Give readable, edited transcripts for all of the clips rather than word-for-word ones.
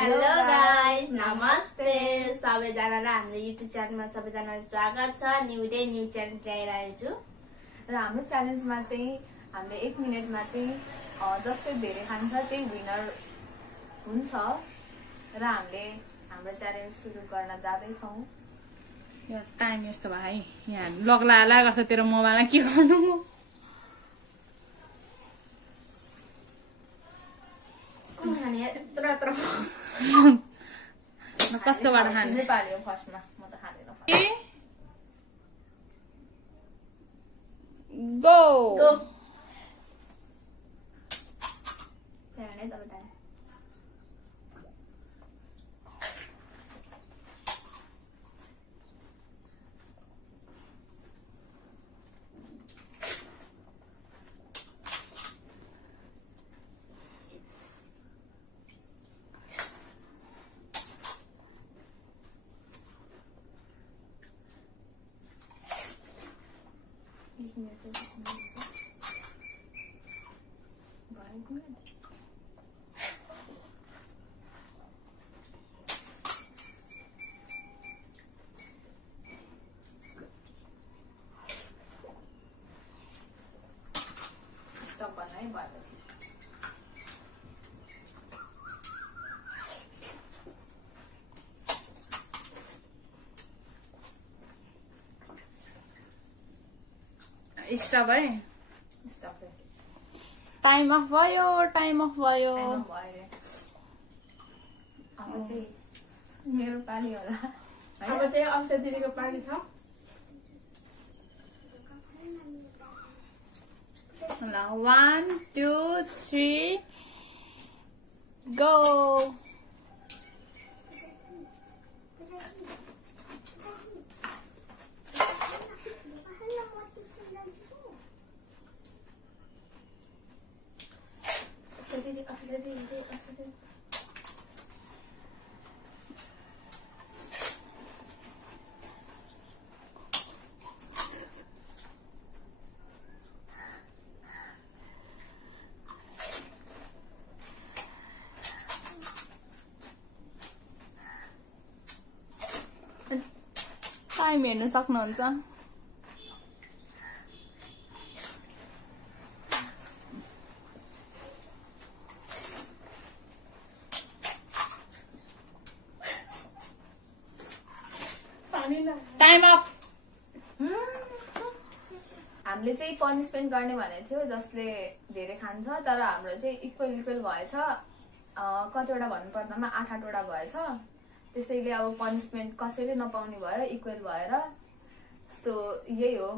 Hello guys, नमस्ते सबैजनालाई हाम्रो युट्युब च्यानलमा सबैजनालाई स्वागत छ। न्यू डे न्यू च्यालेन्ज ल्याइरहेको छु र हाम्रो च्यालेन्जमा चाहिँ हामीले 1 मिनेटमा चाहिँ जसले धेरै खान्छ त्यही विनर हुन्छ र हामीले हाम्रो च्यालेन्ज सुरु गर्न जाँदै छौं। यो टाइम यस्तो भाइ यहाँ लक लागेको छ तेरो मोबाइलमा के गर्नु म कसकोबाट खाने नेपाली हो फर्स्टमा म त खाँदैन गो त्यहाँ नै तपाईँ स्टप है टाइम अफ भयो अब चाहिँ मेरो पानी होला अब चाहिँ अक्षय दिदीको पानी छ ल 1 2 3 गो टाइम हेर्न सक्नुहुन्छ टाइम अप हामीले चाहिँ पनिशमेन्ट गर्ने भनेको थियो जसले धेरै खान्छ तर हाम्रो चाहिँ इक्वल भएछ कतिवटा भन्नु पर्दामा 8 वटा भएछ त्यसैले अब पनिशमेन्ट कसैले नपाउने भयो इक्वल भएर सो यही हो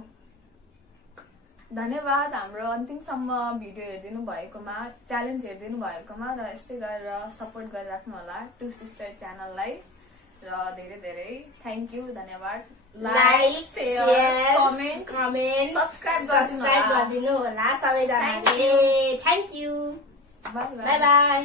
धन्यवाद हाम्रो अन्तिमसम्म भिडियो हेर्दिनु भएकोमा च्यालेन्ज हेर्दिनु भएकोमा र यस्तै गरेर सपोर्ट गरिराख्नु होला टु सिस्टर च्यानललाई र धेरै धेरै थ्यांक यू धन्यवाद लाइक शेयर कमेन्ट सब्स्क्राइब गरिदिनु होला सबैजनाले थ्यांक यू बाइ बाइ